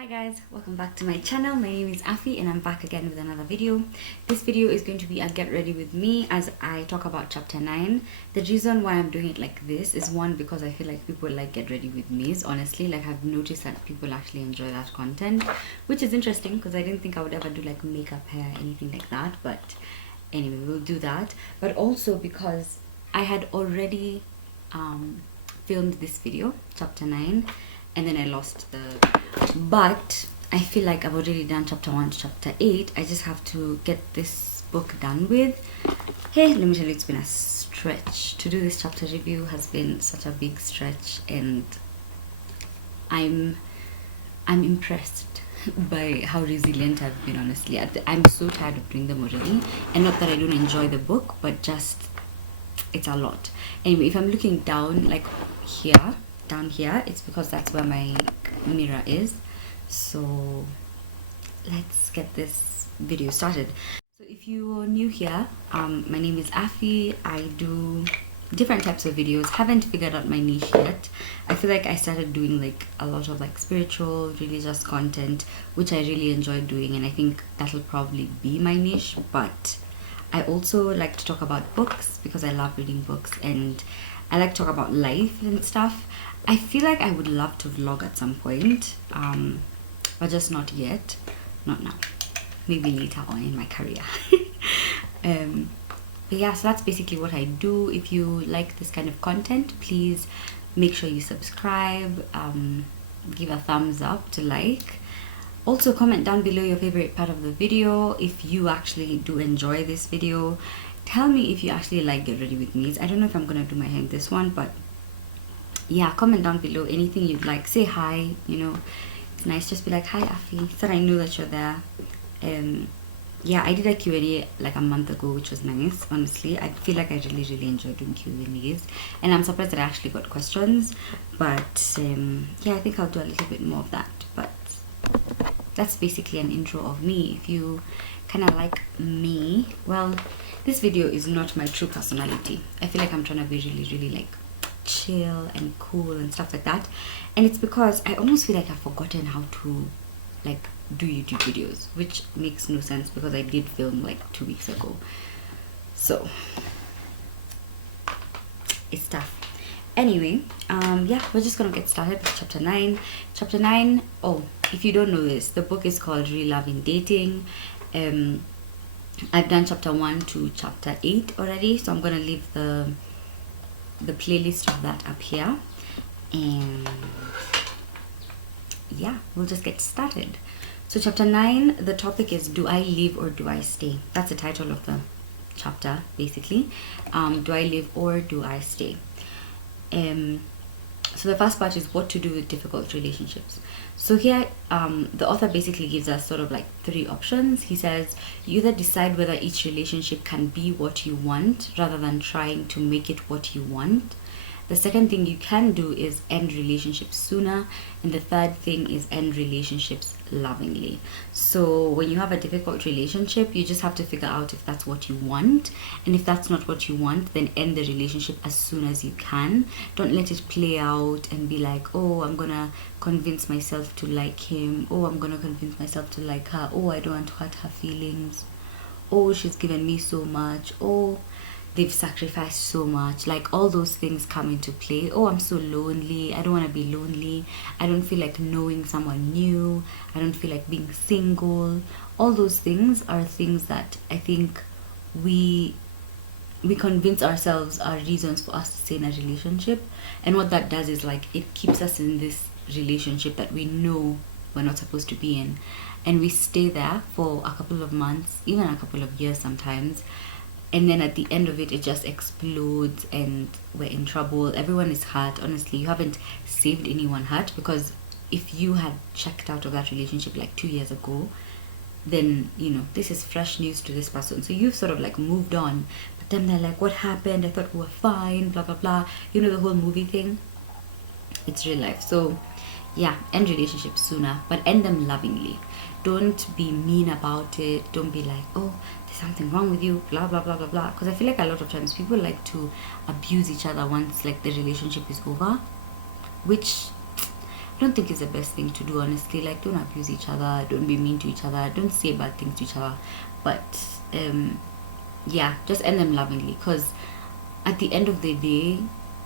Hi guys, welcome back to my channel. My name is Afi and I'm back again with another video. This video is going to be a get ready with me as I talk about chapter 9. The reason why I'm doing it like this is one, because I feel like people like get ready with me's. Honestly, like I've noticed that people actually enjoy that content, which is interesting because I didn't think I would ever do like makeup, hair, anything like that. But anyway, we'll do that. But also because I had already filmed this video, chapter 9, and then I lost but I feel like I've already done chapter 1 to chapter 8. I just have to get this book done with. Hey, let me tell you, it's been a stretch. To do this chapter review has been such a big stretch, and I'm impressed by how resilient I've been, honestly. I'm so tired of doing them already, and not that I don't enjoy the book, but just it's a lot. Anyway, if I'm looking down, like down here, it's because that's where my mirror is. So let's get this video started. So if you're new here, my name is Afi. I do different types of videos. Haven't figured out my niche yet. I feel like I started doing like a lot of like spiritual, religious content, which I really enjoy doing, and I think that'll probably be my niche. But I also like to talk about books because I love reading books, and I like to talk about life and stuff. I feel like I would love to vlog at some point, but just not yet. Not now. Maybe later on in my career. But yeah, so that's basically what I do. If you like this kind of content, please make sure you subscribe, give a thumbs up to like. Also comment down below your favorite part of the video. If you actually do enjoy this video, tell me if you actually like Get Ready With Me. I don't know if I'm gonna do my hair in this one, but yeah, comment down below anything you'd like. Say hi, you know, it's nice. Just be like, hi Afi, so I know that you're there. Yeah, I did a Q&A like a month ago, which was nice. Honestly, I feel like I really enjoy doing Q&As, and I'm surprised that I actually got questions. But yeah, I think I'll do a little bit more of that. But that's basically an intro of me. If you kind of like me, well, this video is not my true personality. I feel like I'm trying to be really like chill and cool and stuff like that, and it's because I almost feel like I've forgotten how to like do YouTube videos, which makes no sense because I did film like 2 weeks ago. So it's tough. Anyway, yeah, we're just gonna get started with chapter 9. Chapter 9, oh, if you don't know this, the book is called Real Love in Dating. I've done chapter 1 to chapter 8 already, so I'm gonna leave the playlist of that up here, and yeah, we'll just get started. So chapter 9, the topic is do I live or do I stay? That's the title of the chapter, basically. Do I live or do I stay? So the first part is what to do with difficult relationships. So here the author basically gives us sort of like 3 options. He says you either decide whether each relationship can be what you want rather than trying to make it what you want. The second thing you can do is end relationships sooner, and the third thing is end relationships lovingly. So when you have a difficult relationship, you just have to figure out if that's what you want, and if that's not what you want, then end the relationship as soon as you can. Don't let it play out and be like, oh, I'm gonna convince myself to like him, oh, I'm gonna convince myself to like her, oh, I don't want to hurt her feelings, oh, she's given me so much, oh, they've sacrificed so much. Like all those things come into play. Oh, I'm so lonely, I don't want to be lonely, I don't feel like knowing someone new, I don't feel like being single. All those things are things that I think we convince ourselves are reasons for us to stay in a relationship, and what that does is like it keeps us in this relationship that we know we're not supposed to be in, and we stay there for a couple of months, even a couple of years sometimes, and then at the end of it, it just explodes and we're in trouble. Everyone is hurt. Honestly, you haven't saved anyone hurt, because if you had checked out of that relationship like 2 years ago, then you know this is fresh news to this person, so you've sort of like moved on, but then they're like, what happened? I thought we were fine, blah blah blah, you know, the whole movie thing. It's real life. So yeah, end relationships sooner, but end them lovingly. Don't be mean about it. Don't be like, oh, there's something wrong with you, blah blah blah blah blah, because I feel like a lot of times people like to abuse each other once like the relationship is over, which don't think it's the best thing to do, honestly. Like, don't abuse each other, don't be mean to each other, don't say bad things to each other. But yeah, just end them lovingly, because at the end of the day,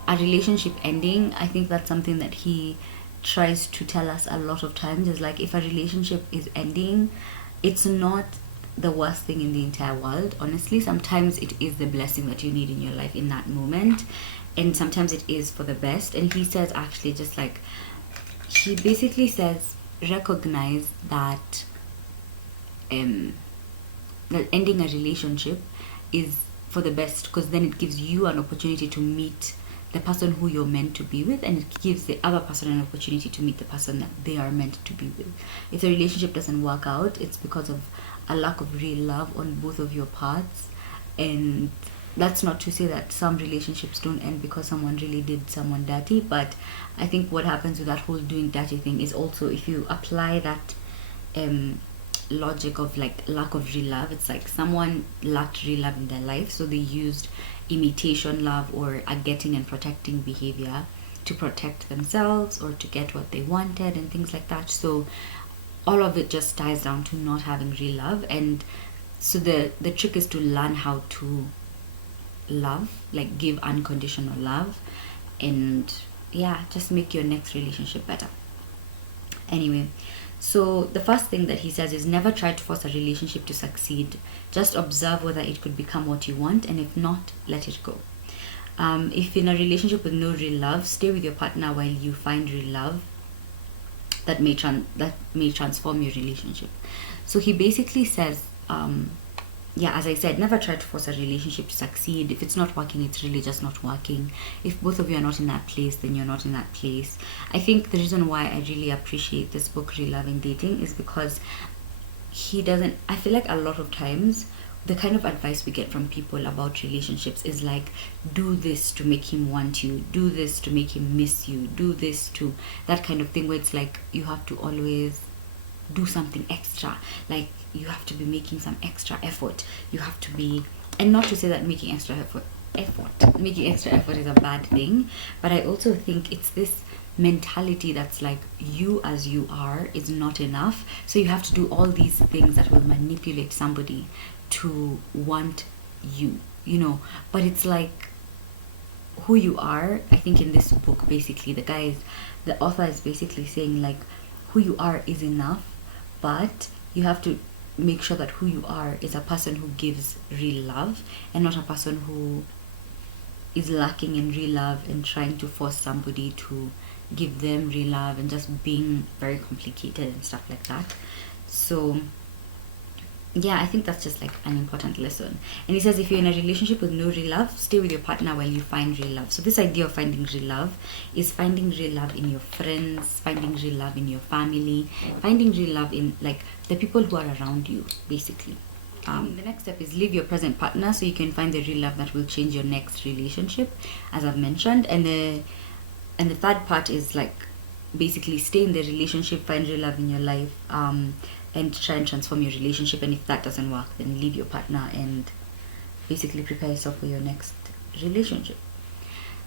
a relationship ending, I think that's something that he tries to tell us a lot of times, is like, if a relationship is ending, it's not the worst thing in the entire world. Honestly, sometimes it is the blessing that you need in your life in that moment, and sometimes it is for the best. And he says, actually, just like, he basically says, recognize that that ending a relationship is for the best, because then it gives you an opportunity to meet the person who you're meant to be with, and it gives the other person an opportunity to meet the person that they are meant to be with. If the relationship doesn't work out, it's because of a lack of real love on both of your parts. And that's not to say that some relationships don't end because someone really did someone dirty, but I think what happens with that whole doing dirty thing is also, if you apply that logic of like lack of real love, it's like someone lacked real love in their life, so they used imitation love or a getting and protecting behavior to protect themselves or to get what they wanted and things like that. So all of it just ties down to not having real love. And so the trick is to learn how to love, like give unconditional love, and yeah, just make your next relationship better. Anyway, so the first thing that he says is, never try to force a relationship to succeed. Just observe whether it could become what you want, and if not, let it go. If in a relationship with no real love, stay with your partner while you find real love that may transform your relationship. So he basically says, yeah, as I said, never try to force a relationship to succeed. If it's not working, it's really just not working. If both of you are not in that place, then you're not in that place. I think the reason why I really appreciate this book, Real Love in Dating, is because he doesn't, I feel like a lot of times the kind of advice we get from people about relationships is like, do this to make him want you, do this to make him miss you, do this to, that kind of thing, where it's like you have to always do something extra, like you have to be making some extra effort, you have to be, and not to say that making extra effort is a bad thing, but I also think it's this mentality that's like, you as you are is not enough, so you have to do all these things that will manipulate somebody to want you, you know. But it's like, who you are, I think in this book, basically the author is basically saying like, who you are is enough, but you have to make sure that who you are is a person who gives real love, and not a person who is lacking in real love and trying to force somebody to give them real love and just being very complicated and stuff like that. So yeah, I think that's just like an important lesson. And he says, if you're in a relationship with no real love, stay with your partner while you find real love. So this idea of finding real love is finding real love in your friends, finding real love in your family, finding real love in like the people who are around you, basically. The next step is leave your present partner so you can find the real love that will change your next relationship, as I've mentioned. And the third part is like, basically stay in the relationship, find real love in your life, and try and transform your relationship. And if that doesn't work, then leave your partner and basically prepare yourself for your next relationship.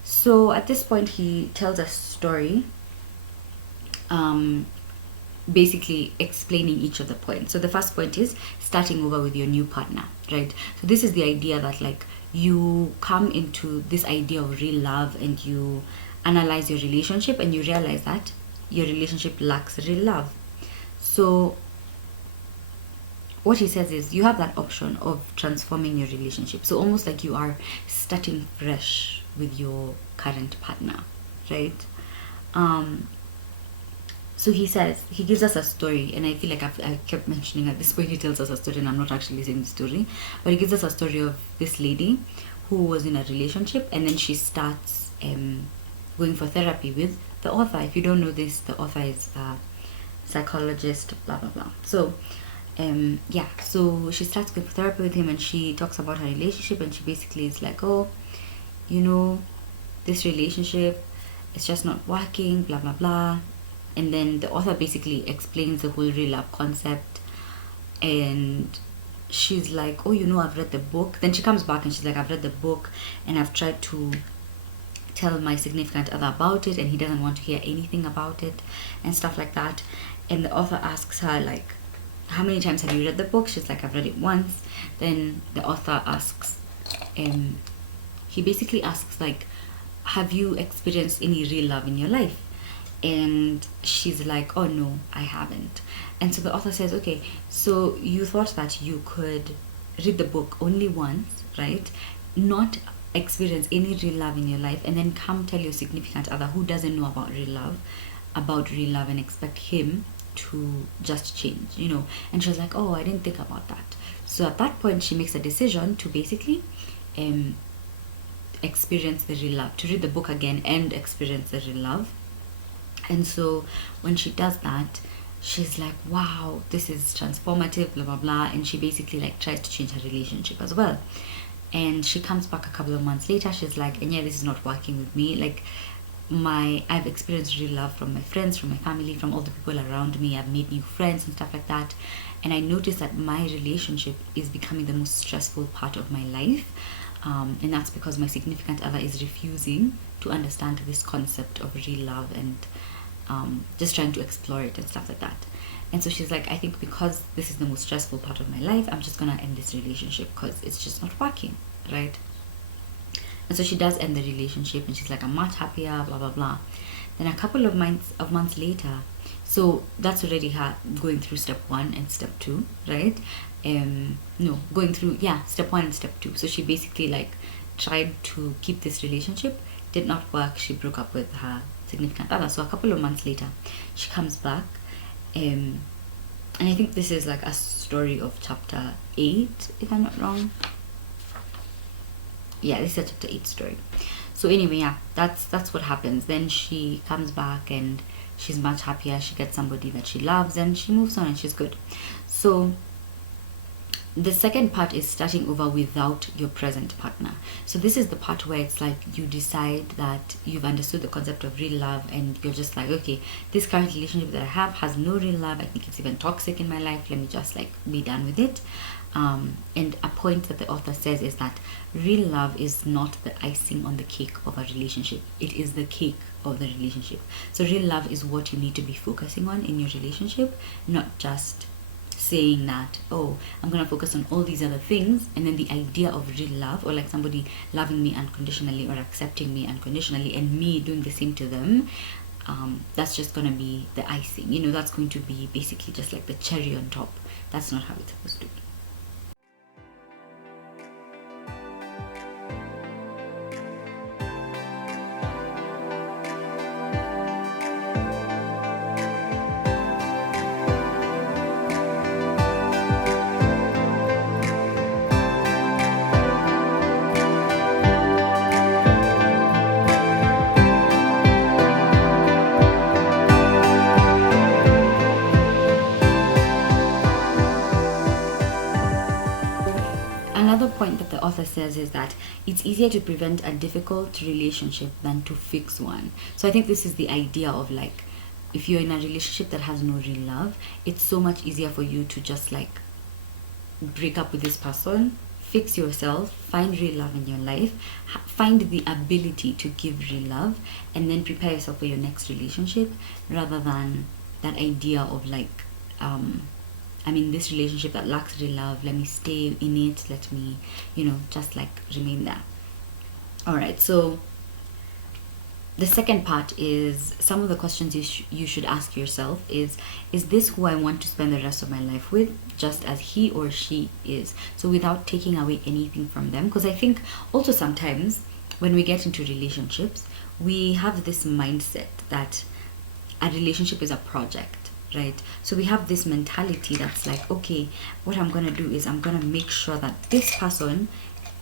So at this point, he tells a story, basically explaining each of the points. So the first point is starting over with your new partner, right? So this is the idea that like, you come into this idea of real love and you analyze your relationship and you realize that your relationship lacks real love. So what he says is, you have that option of transforming your relationship. So almost like you are starting fresh with your current partner, right? So he says, he gives us a story, and I feel like I kept mentioning at this point he tells us a story and I'm not actually saying the story, but he gives us a story of this lady who was in a relationship, and then she starts going for therapy with the author. If you don't know this, the author is a psychologist, blah blah blah. So yeah, so she starts going for therapy with him, and she talks about her relationship, and she basically is like, oh, you know, this relationship, it's just not working, blah blah blah. And then the author basically explains the whole real love concept, and she's like, oh, you know, I've read the book. Then she comes back and she's like, I've read the book and I've tried to tell my significant other about it, and he doesn't want to hear anything about it and stuff like that. And the author asks her, like, how many times have you read the book? She's like, I've read it once. Then the author asks, he basically asks, like, have you experienced any real love in your life? And she's like, oh no, I haven't. And so the author says, okay, so you thought that you could read the book only once, right? Not experience any real love in your life, and then come tell your significant other who doesn't know about real love, and expect him to just change, you know. And she was like, oh, I didn't think about that. So at that point, she makes a decision to basically experience the real love, to read the book again and experience the real love. And so when she does that, she's like, wow, this is transformative, blah blah blah. And she basically like tries to change her relationship as well. And she comes back a couple of months later, she's like, and yeah, this is not working with me. Like, I've experienced real love from my friends, from my family, from all the people around me. I've made new friends and stuff like that. And I noticed that my relationship is becoming the most stressful part of my life. And that's because my significant other is refusing to understand this concept of real love, and just trying to explore it and stuff like that. And so she's like, I think because this is the most stressful part of my life, I'm just gonna end this relationship because it's just not working, right? And so she does end the relationship, and she's like, I'm much happier, blah blah blah. Then a couple of months later, so that's already her going through step 1 and step 2, right? No, going through, yeah, step 1 and step 2. So she basically like tried to keep this relationship, did not work. She broke up with her significant other. So a couple of months later, she comes back, and I think this is like a story of chapter 8, if I'm not wrong. Yeah, this is a chapter 8 story. So anyway, yeah, that's what happens. Then she comes back and she's much happier. She gets somebody that she loves, and she moves on, and she's good. So the second part is starting over without your present partner. So this is the part where it's like you decide that you've understood the concept of real love, and you're just like, okay, this current relationship that I have has no real love. I think it's even toxic in my life. Let me just like be done with it. And a point that the author says is that real love is not the icing on the cake of a relationship. It is the cake of the relationship. So real love is what you need to be focusing on in your relationship, not just saying that, oh, I'm gonna focus on all these other things, and then the idea of real love, or like somebody loving me unconditionally or accepting me unconditionally and me doing the same to them, that's just gonna be the icing, you know. That's going to be basically just like the cherry on top. That's not how it's supposed to be. Another point that the author says is that it's easier to prevent a difficult relationship than to fix one. So I think this is the idea of like, if you're in a relationship that has no real love, it's so much easier for you to just like break up with this person, fix yourself, find real love in your life, find the ability to give real love, and then prepare yourself for your next relationship, rather than that idea of like, I'm in this relationship that lacks real love, let me stay in it, let me, you know, just like remain there. Alright, so the second part is some of the questions you should ask yourself is this who I want to spend the rest of my life with, just as he or she is? So without taking away anything from them. Because I think also sometimes when we get into relationships, we have this mindset that a relationship is a project, right? So we have this mentality that's like, okay, what I'm gonna do is I'm gonna make sure that this person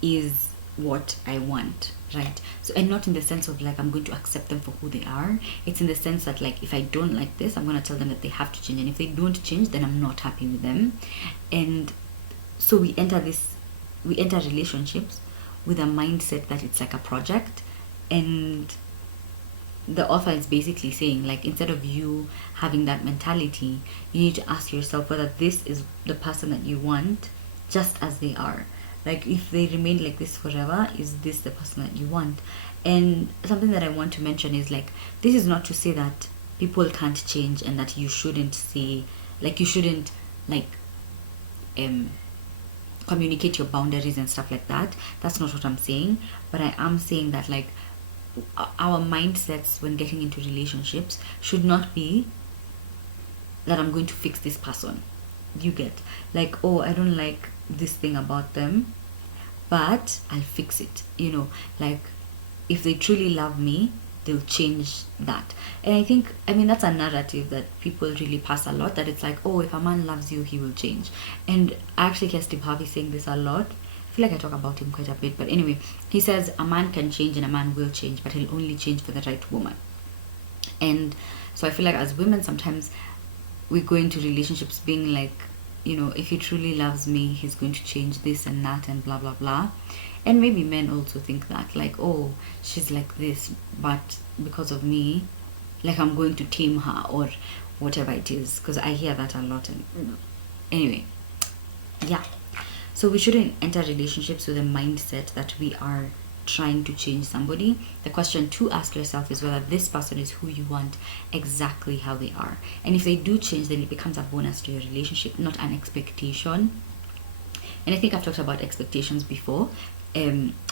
is what I want, right? So, and not in the sense of like I'm going to accept them for who they are. It's in the sense that like, if I don't like this, I'm gonna tell them that they have to change, and if they don't change, then I'm not happy with them. And so we enter relationships with a mindset that it's like a project. And the author is basically saying, like, instead of you having that mentality, you need to ask yourself whether this is the person that you want just as they are. Like, if they remain like this forever, is this the person that you want? And something that I want to mention is like, this is not to say that people can't change and that you shouldn't say, like, you shouldn't like communicate your boundaries and stuff like that. That's not what I'm saying. But I am saying that like our mindsets when getting into relationships should not be that I'm going to fix this person. You get, like, oh, I don't like this thing about them, but I'll fix it. You know, like, if they truly love me, they'll change that. And I think, I mean, that's a narrative that people really pass a lot, that it's like, oh, if a man loves you, he will change. And I actually hear Steve Harvey saying this a lot. I feel like I talk about him quite a bit, but anyway, he says a man can change and a man will change, but he'll only change for the right woman. And so I feel like as women, sometimes we go into relationships being like, you know, if he truly loves me, he's going to change this and that and blah blah blah. And maybe men also think that, like, oh, she's like this, but because of me, like, I'm going to tame her or whatever it is, because I hear that a lot. And anyway, yeah, so we shouldn't enter relationships with a mindset that we are trying to change somebody. The question to ask yourself is whether this person is who you want exactly how they are. And if they do change, then it becomes a bonus to your relationship, not an expectation. And I think I've talked about expectations before,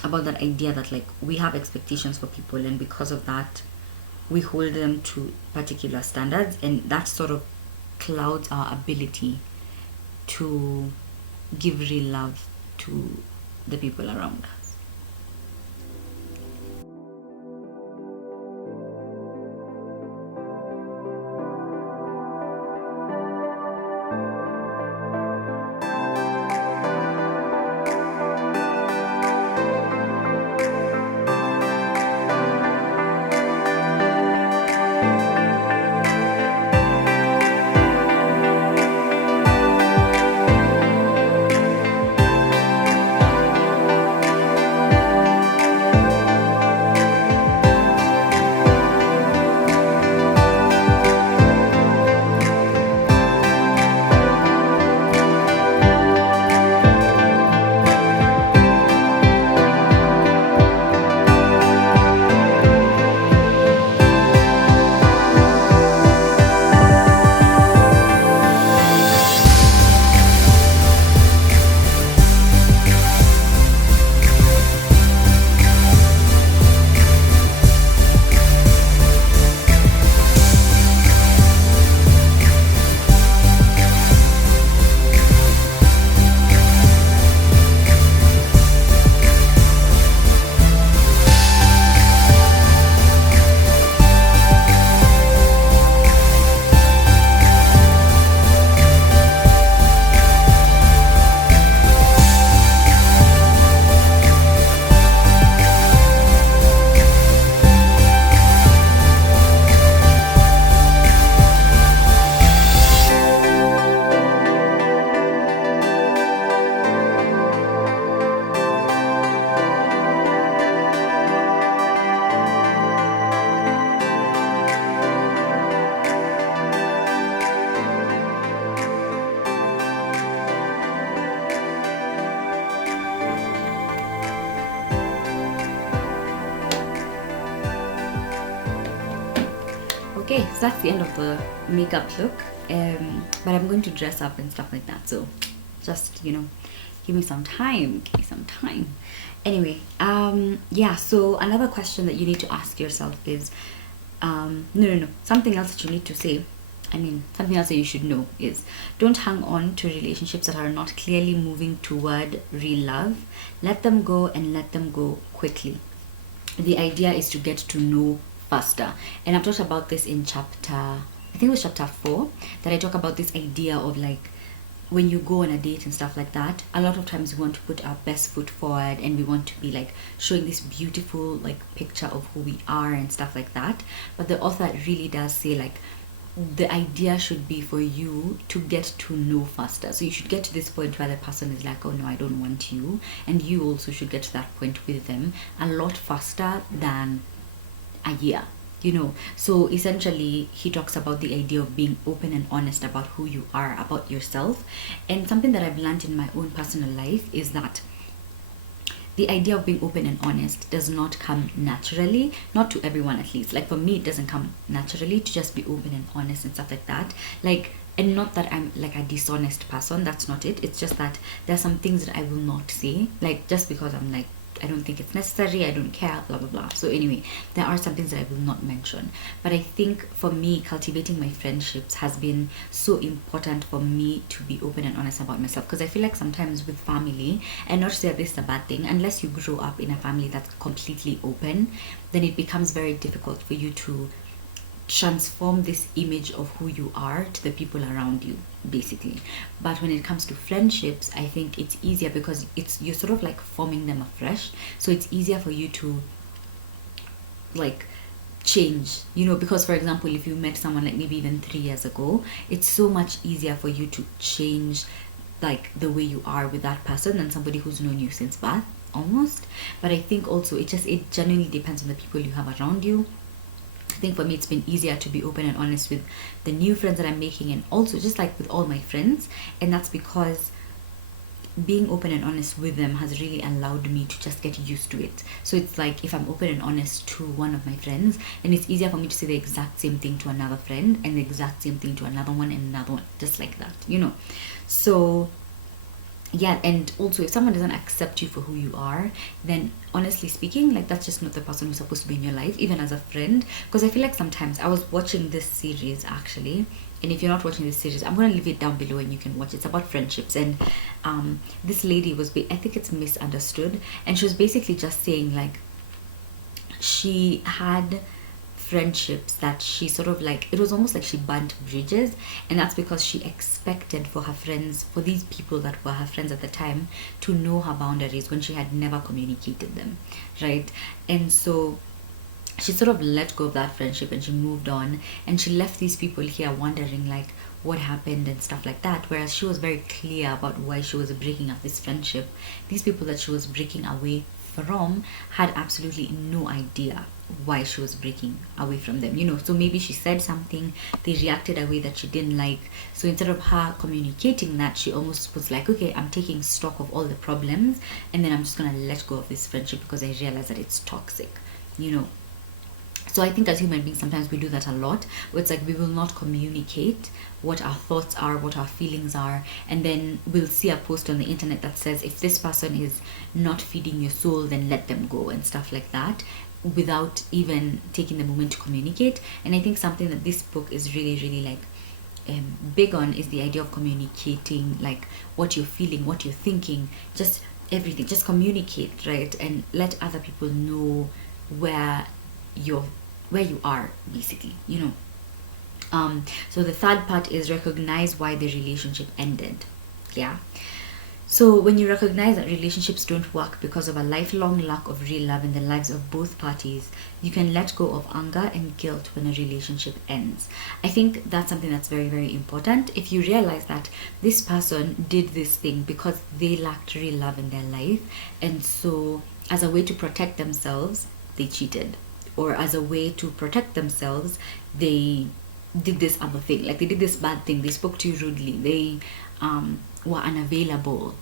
about that idea that like we have expectations for people, and because of that we hold them to particular standards, and that sort of clouds our ability to give real love to the people around us. Okay, so that's the end of the makeup look. But I'm going to dress up and stuff like that. So just, you know, give me some time. Give me some time. Anyway, yeah, so another question that you need to ask yourself is, no. Something else that you need to say, something else that you should know is, don't hang on to relationships that are not clearly moving toward real love. Let them go, and let them go quickly. The idea is to get to know faster. And I've talked about this in chapter, I think it was chapter 4, that I talk about this idea of like, when you go on a date and stuff like that, a lot of times we want to put our best foot forward, and we want to be like showing this beautiful like picture of who we are and stuff like that. But the author really does say like, the idea should be for you to get to know faster. So you should get to this point where the person is like, oh no, I don't want you, and you also should get to that point with them a lot faster than a year, you know. So essentially he talks about the idea of being open and honest about who you are, about yourself. And something that I've learned in my own personal life is that the idea of being open and honest does not come naturally, not to everyone at least. Like for me, it doesn't come naturally to just be open and honest and stuff like that. Like, and not that I'm like a dishonest person, that's not it. It's just that there are some things that I will not say, like just because I'm like, I don't think it's necessary, I don't care, blah blah blah. So anyway, there are some things that I will not mention. But I think for me, cultivating my friendships has been so important for me to be open and honest about myself, because I feel like sometimes with family, and not to say that this is a bad thing, unless you grow up in a family that's completely open, then it becomes very difficult for you to transform this image of who you are to the people around you, basically. But when it comes to friendships, I think it's easier because it's, you're sort of like forming them afresh, so it's easier for you to like change, you know, because for example, if you met someone like maybe even 3 years ago, it's so much easier for you to change like the way you are with that person than somebody who's known you since birth almost. But I think also it genuinely depends on the people you have around you. I think for me, it's been easier to be open and honest with the new friends that I'm making, and also just like with all my friends. And that's because being open and honest with them has really allowed me to just get used to it. So it's like if I'm open and honest to one of my friends, then it's easier for me to say the exact same thing to another friend, and the exact same thing to another one, and another one, just like that, you know. So yeah, and also if someone doesn't accept you for who you are, then honestly speaking, like that's just not the person who's supposed to be in your life, even as a friend. Because I feel like sometimes, I was watching this series actually, and if you're not watching this series, I'm going to leave it down below and you can watch it. It's about friendships, and this lady was I think it's Misunderstood, and she was basically just saying like she had friendships that she sort of like, it was almost like she burnt bridges, and that's because she expected for her friends, for these people that were her friends at the time, to know her boundaries when she had never communicated them, right? And so she sort of let go of that friendship and she moved on, and she left these people here wondering like what happened and stuff like that, whereas she was very clear about why she was breaking up this friendship. These people that she was breaking away from had absolutely no idea why she was breaking away from them, you know. So maybe she said something, they reacted a way that she didn't like, so instead of her communicating that, she almost was like, okay, I'm taking stock of all the problems, and then I'm just gonna let go of this friendship because I realize that it's toxic, you know. So I think as human beings, sometimes we do that a lot, where it's like we will not communicate what our thoughts are, what our feelings are, and then we'll see a post on the internet that says, if this person is not feeding your soul, then let them go, and stuff like that, without even taking the moment to communicate. And I think something that this book is really, really like big on is the idea of communicating, like what you're feeling, what you're thinking, just everything. Just communicate, right? And let other people know where you are, basically, you know. So the third part is recognize why the relationship ended. Yeah. So when you recognize that relationships don't work because of a lifelong lack of real love in the lives of both parties, you can let go of anger and guilt when a relationship ends. I think that's something that's very, very important. If you realize that this person did this thing because they lacked real love in their life, and so as a way to protect themselves, they cheated, or as a way to protect themselves, they did this other thing, like they did this bad thing, they spoke to you rudely, they were unavailable,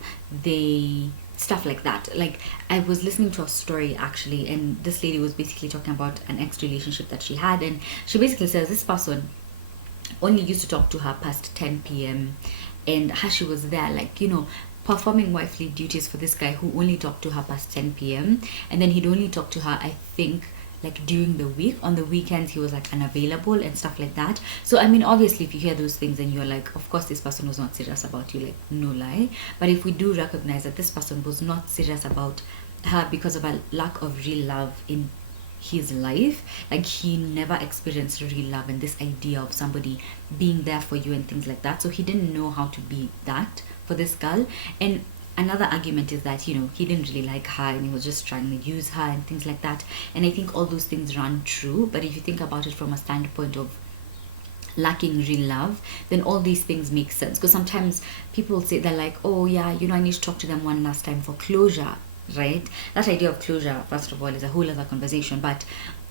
they stuff like that. Like I was listening to a story actually, and this lady was basically talking about an ex relationship that she had, and she basically says this person only used to talk to her past 10 p.m. and how she was there, like, you know, performing wifely duties for this guy who only talked to her past 10 p.m. and then he'd only talk to her, I think, like during the week. On the weekends he was like unavailable and stuff like that. So I mean, obviously if you hear those things and you're like, of course this person was not serious about you, like no lie. But if we do recognize that this person was not serious about her because of a lack of real love in his life, like he never experienced real love and this idea of somebody being there for you and things like that, so he didn't know how to be that for this girl. And another argument is that, you know, he didn't really like her and he was just trying to use her and things like that. And I think all those things run true, but if you think about it from a standpoint of lacking real love, then all these things make sense. Because sometimes people say, they're like, oh yeah, you know, I need to talk to them one last time for closure, right? That idea of closure, first of all, is a whole other conversation. But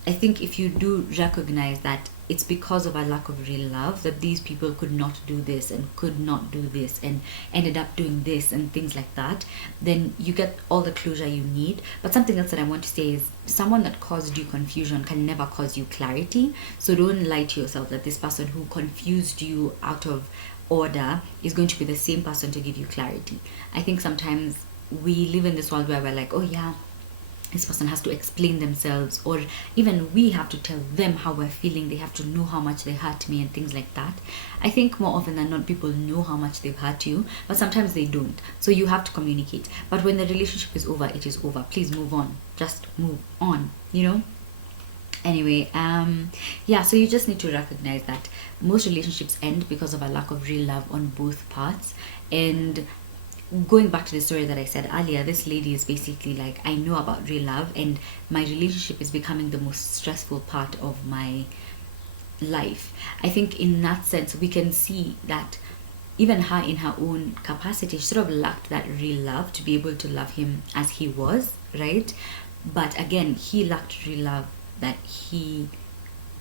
I think if you do recognize that it's because of a lack of real love that these people could not do this and could not do this and ended up doing this and things like that, then you get all the closure you need. But something else that I want to say is someone that caused you confusion can never cause you clarity. So don't lie to yourself that this person who confused you out of order is going to be the same person to give you clarity. I think sometimes we live in this world where we're like, oh yeah, this person has to explain themselves, or even we have to tell them how we're feeling. They have to know how much they hurt me and things like that. I think more often than not people know how much they've hurt you, but sometimes they don't, so you have to communicate. But when the relationship is over, it is over. Please move on, just move on, you know. Anyway, yeah, so you just need to recognize that most relationships end because of a lack of real love on both parts. And going back to the story that I said earlier, this lady is basically like, I know about real love and my relationship is becoming the most stressful part of my life. I think in that sense we can see that even her in her own capacity sort of lacked that real love to be able to love him as he was, right? But again, he lacked real love that he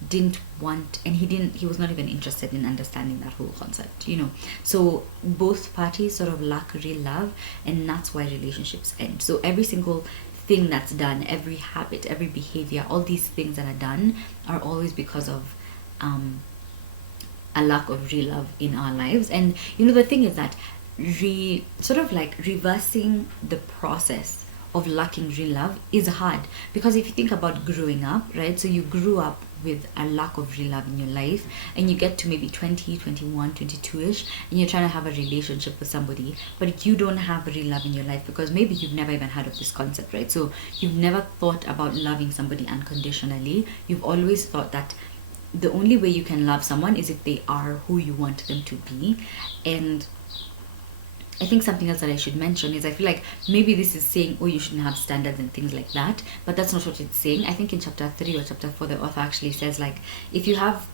didn't want, and he was not even interested in understanding that whole concept, you know. So both parties sort of lack real love, and that's why relationships end. So every single thing that's done, every habit, every behavior, all these things that are done are always because of a lack of real love in our lives. And you know, the thing is that sort of like reversing the process of lacking real love is hard, because if you think about growing up, right, so you grew up with a lack of real love in your life, and you get to maybe 20, 21, 22ish, and you're trying to have a relationship with somebody, but you don't have real love in your life because maybe you've never even heard of this concept, right? So you've never thought about loving somebody unconditionally. You've always thought that the only way you can love someone is if they are who you want them to be. And I think something else that I should mention is I feel like maybe this is saying, oh, you shouldn't have standards and things like that, but that's not what it's saying. I think in chapter 3 or chapter 4, the author actually says, like, if you have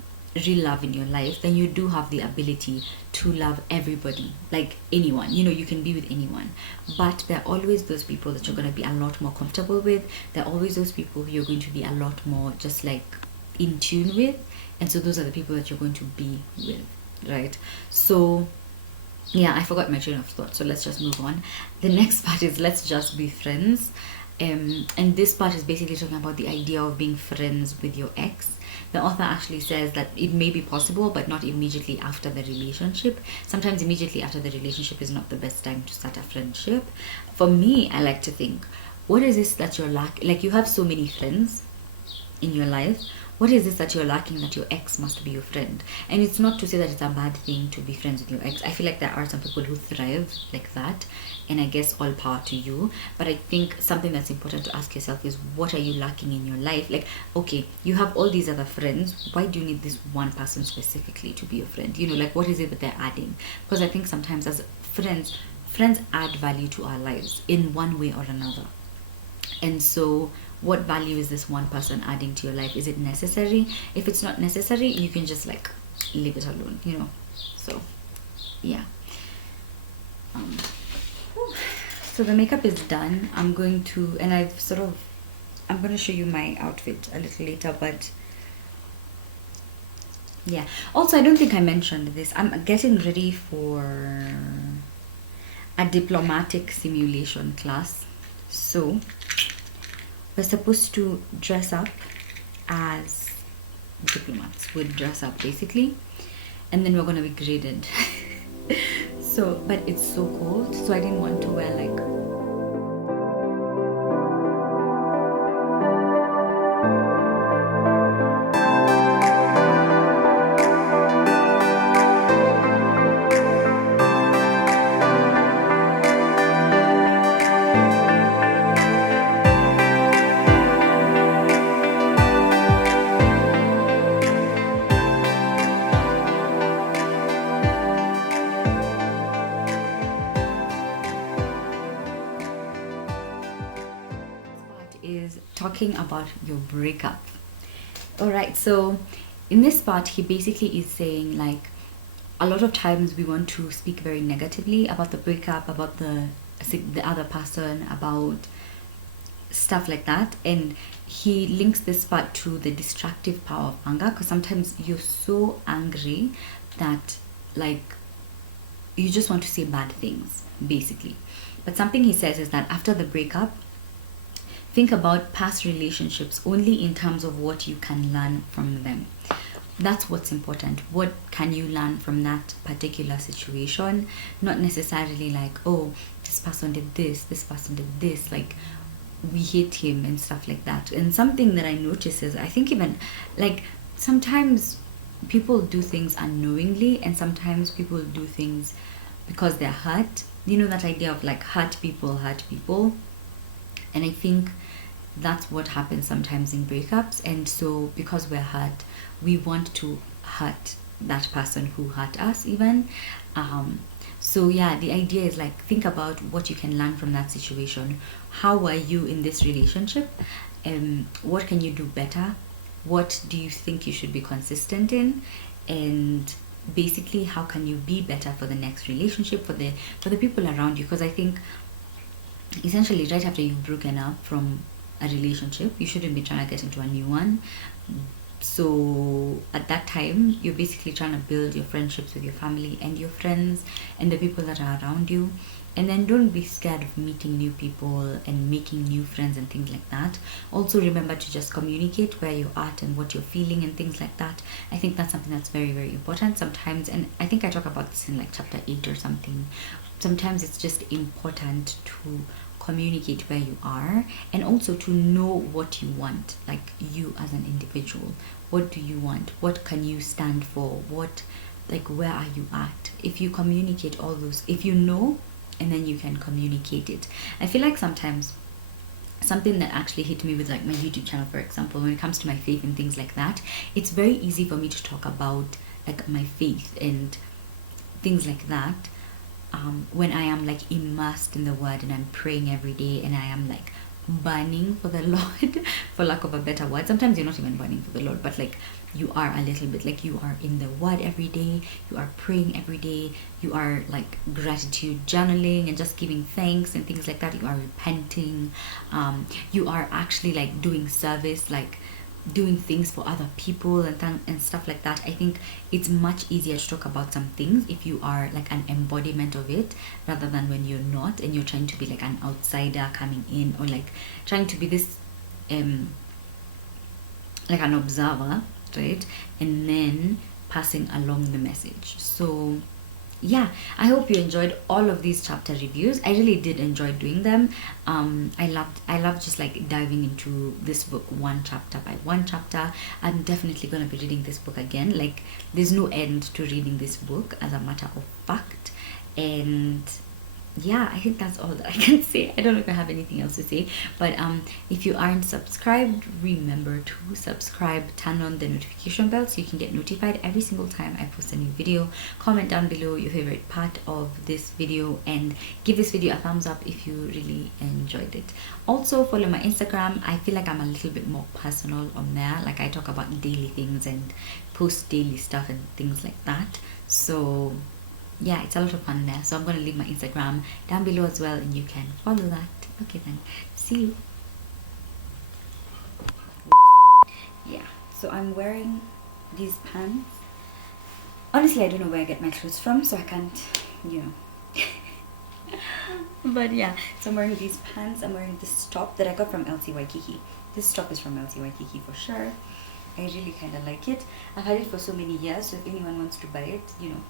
real love in your life, then you do have the ability to love everybody, like anyone. You know, you can be with anyone, but there are always those people that you're going to be a lot more comfortable with. There are always those people who you're going to be a lot more just like in tune with, and so those are the people that you're going to be with, right? So yeah, I forgot my train of thought, so let's just move on. The next part is let's just be friends. And this part is basically talking about the idea of being friends with your ex. The author actually says that it may be possible, but not immediately after the relationship. Sometimes immediately after the relationship is not the best time to start a friendship. For me, I like to think, what is this that you're like you have so many friends in your life. What is this that you're lacking that your ex must be your friend? And it's not to say that it's a bad thing to be friends with your ex. I feel like there are some people who thrive like that, and I guess all power to you. But I think something that's important to ask yourself is, what are you lacking in your life? Like, okay, you have all these other friends. Why do you need this one person specifically to be your friend? You know, like, what is it that they're adding? Because I think sometimes as friends add value to our lives in one way or another. And so what value is this one person adding to your life? Is it necessary? If it's not necessary, you can just like leave it alone, you know. So yeah. So the makeup is done. I'm going to show you my outfit a little later, but yeah. Also, I don't think I mentioned this. I'm getting ready for a diplomatic simulation class. So we're supposed to dress up as diplomats. We'll dress up basically, and then we're gonna be graded. So, but it's so cold, so I didn't want to wear like is talking about your breakup. All right, so in this part, he basically is saying like a lot of times we want to speak very negatively about the breakup, about the other person, about stuff like that. And he links this part to the destructive power of anger, because sometimes you're so angry that like you just want to say bad things basically. But something he says is that after the breakup, think about past relationships only in terms of what you can learn from them. That's what's important. What can you learn from that particular situation? Not necessarily like, oh, this person did this person did this, like we hate him and stuff like that. And something that I notice is, I think even like sometimes people do things unknowingly, and sometimes people do things because they're hurt. You know, that idea of like hurt people. And I think that's what happens sometimes in breakups. And so because we're hurt, we want to hurt that person who hurt us even. So yeah, the idea is like, think about what you can learn from that situation. How are you in this relationship? What can you do better? What do you think you should be consistent in? And basically, how can you be better for the next relationship, for the people around you? Because I think essentially right after you've broken up from a relationship, you shouldn't be trying to get into a new one. So at that time, you're basically trying to build your friendships with your family and your friends and the people that are around you. And then don't be scared of meeting new people and making new friends and things like that. Also remember to just communicate where you're at and what you're feeling and things like that. I think that's something that's very, very important sometimes. And I think I talk about this in like chapter 8 or something. Sometimes it's just important to communicate where you are, and also to know what you want, like you as an individual. What do you want? What can you stand for? What, like, where are you at? If you communicate all those, if you know, and then you can communicate it. I feel like sometimes something that actually hit me with like my YouTube channel, for example, when it comes to my faith and things like that, it's very easy for me to talk about like my faith and things like that, when I am like immersed in the word and I'm praying every day and I am like burning for the Lord, for lack of a better word. Sometimes you're not even burning for the Lord, but like you are a little bit, like you are in the word every day, you are praying every day, you are like gratitude journaling and just giving thanks and things like that, you are repenting, you are actually like doing service, like doing things for other people and stuff like that. I think it's much easier to talk about some things if you are like an embodiment of it, rather than when you're not and you're trying to be like an outsider coming in, or like trying to be this like an observer, right? And then passing along the message. So yeah, I hope you enjoyed all of these chapter reviews. I really did enjoy doing them. I loved just like diving into this book one chapter by one chapter. I'm definitely going to be reading this book again. Like, there's no end to reading this book, as a matter of fact. And yeah, I think that's all that I can say. I don't know if I have anything else to say, but if you aren't subscribed, remember to subscribe, turn on the notification bell so you can get notified every single time I post a new video. Comment down below your favorite part of this video and give this video a thumbs up if you really enjoyed it. Also follow my Instagram. I feel like I'm a little bit more personal on there. Like, I talk about daily things and post daily stuff and things like that. So yeah, it's a lot of fun there. So I'm going to leave my Instagram down below as well, and you can follow that. Okay then, see you. Yeah, so I'm wearing these pants. Honestly, I don't know where I get my clothes from, so I can't, you know. But yeah, so I'm wearing these pants. I'm wearing this top that I got from LC Waikiki. This top is from LC Waikiki for sure. I really kind of like it. I've had it for so many years, so if anyone wants to buy it, you know,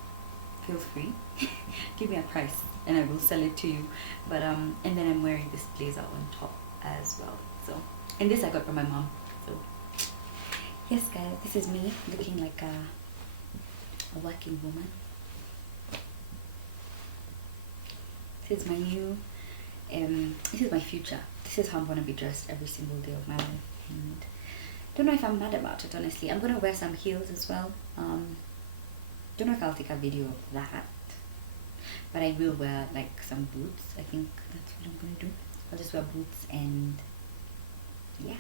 feel free. Give me a price and I will sell it to you. But and then I'm wearing this blazer on top as well. So, and this I got from my mom. So yes guys, this is me looking like a working woman. This is my new this is my future. This is how I'm gonna be dressed every single day of my life. And don't know if I'm mad about it, honestly. I'm gonna wear some heels as well. Don't know if I'll take a video of that, but I will wear like some boots. I think that's what I'm gonna do. I'll just wear boots and yeah.